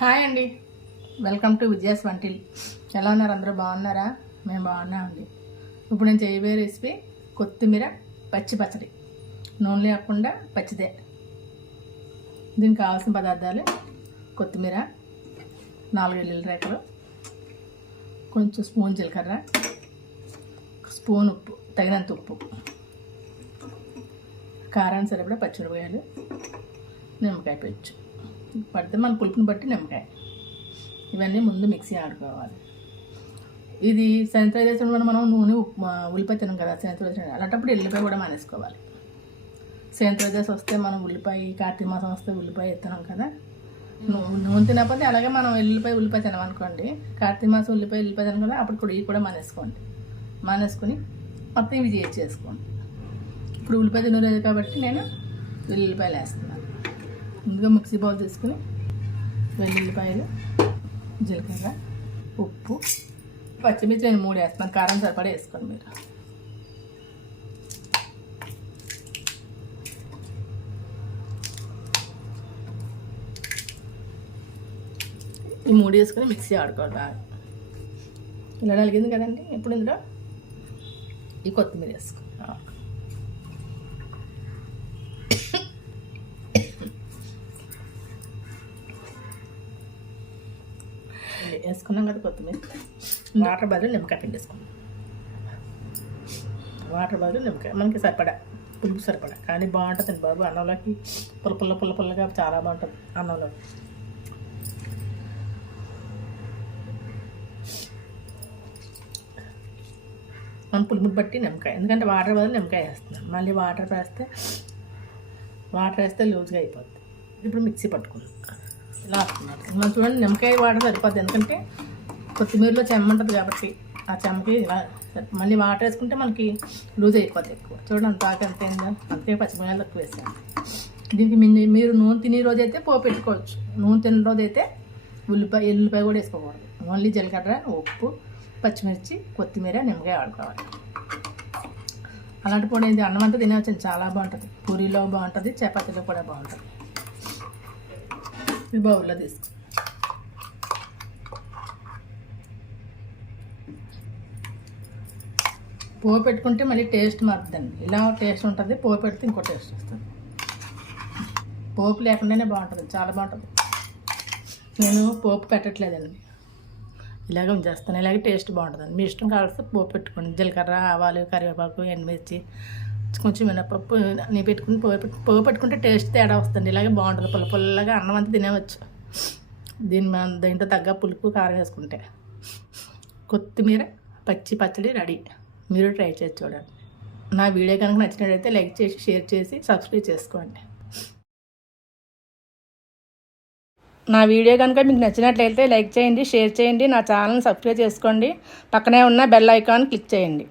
Hi అండి. Welcome to Vijaya's వంటిల్. ఎలా ఉన్నారు? అందరూ బాగున్నారా? మేము బాగున్నామండి. ఇప్పుడు నేను చేయబోయే రెసిపీ కొత్తిమీర పచ్చి పచ్చడి. నూనె లేకుండా పచ్చిదే. దీనికి కావాల్సిన పదార్థాలు కొత్తిమీర నాలుగు ఎల్లుల రేకలు కొంచెం స్పూన్ జీలకర్ర స్పూన్ ఉప్పు తగినంత ఉప్పు కారాన్ని సరిపడా పచ్చిమిరపకాయలు నిమ్మకాయ పెంచు పడితే మన పులుపుని బట్టి నిమ్మకాయ. ఇవన్నీ ముందు మిక్సీ ఆడుకోవాలి. ఇది సాయంత్రం కూడా మనం నూనె ఉల్లిపాయ తినం కదా సాయంత్రం చేసిన అలాంటప్పుడు ఎల్లిపాయ కూడా మానేసుకోవాలి. సాయంత్రం చేసి వస్తే మనం ఉల్లిపాయ కార్తీక మాసం వస్తే ఉల్లిపాయ ఎత్తున్నాం కదా. నూనె తినకపోతే అలాగే మనం ఎల్లిపాయ ఉల్లిపాయ తినమనుకోండి. కార్తీక మాసం ఉల్లిపాయ ఉల్లిపాయ తినం కదా అప్పుడు కూడా ఇవి కూడా మానేసుకోండి. మానేసుకొని మొత్తం ఇవి చేసుకోండి ఇప్పుడు ఉల్లిపాయ తినలేదు కాబట్టి నేను వెల్లుల్లిపాయలు వేస్తాను. ముందుగా మిక్సీ బౌల్ తీసుకుని వెల్లుల్లిపాయలు జీలకర్ర ఉప్పు పచ్చిమిర్చి నేను మూడు వేస్తున్నాను. కారం సరిపడా వేసుకోండి మీరు. ఈ మూడు వేసుకొని మిక్సీ ఆడుకోవాలి బాగా. ఇలా నలిగింది కదండి? ఇప్పుడు ఇందులో? ఈ కొత్తిమీర వేసుకున్నాం కదా కొత్తిమీర. వాటర్ బదులు నిమ్మకాయ పిండి వేసుకున్నాం. వాటర్ బదులు నిమ్మకాయ. మనకి సరిపడా. పులుపు సరిపడా. కానీ బాగుంటుంది బాబు. అన్నంలోకి పుల్ల పుల్ల పుల్ల పుల్లగా చాలా బాగుంటుంది అన్నంలో. మన పులుపుని బట్టి నిమ్మకాయ. ఎందుకంటే వాటర్ బదులు నిమ్మకాయ వేస్తున్నాం. మళ్ళీ వాటర్ వేస్తే వాటర్ వేస్తే లూజ్గా అయిపోద్ది. ఇప్పుడు మిక్సీ పట్టుకుందాం. ఇలా మనం చూడండి నిమ్మకాయ వాటర్ సరిపోద్ది. ఎందుకంటే కొత్తిమీరలో చెమ్మ ఉంటుంది కాబట్టి ఆ చెమ్మకి ఇలా మళ్ళీ వాటర్ వేసుకుంటే మనకి లూజ్ అయిపోద్ది ఎక్కువ. చూడండి అంత ఆకు ఎంత అయిందో. అంతే పచ్చిమిరకాయలు ఎక్కువ వేసాను. దీనికి మీరు నూనె తినే రోజు అయితే పోపు పెట్టుకోవచ్చు. నూనె తిన్న రోజు అయితే ఉల్లిపాయ ఎల్లుల్లిపాయ కూడా వేసుకోకూడదు. ఓన్లీ జీలకర్ర ఉప్పు పచ్చిమిర్చి కొత్తిమీర నిమ్మకాయ వాడుకోవాలి. అలాంటి పొడి అన్నం అంతా తినవచ్చు చాలా బాగుంటుంది. పూరీలో బాగుంటుంది చపాతీలో కూడా బాగుంటుంది. ఈ బౌల్లో తీసుకో పోపు పెట్టుకుంటే మళ్ళీ టేస్ట్ మారుతుందండి. ఇలా టేస్ట్ ఉంటుంది పోపు పెడితే ఇంకో టేస్ట్ వస్తుంది. పోపు లేకుండానే బాగుంటుంది చాలా బాగుంటుంది. నేను పోపు పెట్టట్లేదండి. ఇలాగ ఉంచేస్తాను ఇలాగే టేస్ట్ బాగుంటుందండి. మీ ఇష్టం కావాల్సి పోపు పెట్టుకోండి. జీలకర్ర ఆవాలు కరివేపాకు ఎండుమిర్చి కొంచెం మినపప్పు నీ పెట్టుకుని పోపు పెట్టుకుంటే టేస్ట్ తేడా వస్తుంది. ఇలాగే బాగుంటుంది. పుల్ల పుల్లగా అన్నం అంతా తినేవచ్చు. దీని మన దీంట్లో తగ్గ పులుపు కారం వేసుకుంటే. కొత్తిమీర పచ్చి పచ్చడి రెడీ. మీరు ట్రై చేసి చూడండి. నా వీడియో కనుక నచ్చినట్లయితే లైక్ చేసి షేర్ చేసి సబ్స్క్రైబ్ చేసుకోండి. నా వీడియో కనుక మీకు నచ్చినట్లయితే లైక్ చేయండి షేర్ చేయండి. నా ఛానల్ని సబ్స్క్రైబ్ చేసుకోండి. పక్కనే ఉన్న బెల్ ఐకాన్ క్లిక్ చేయండి.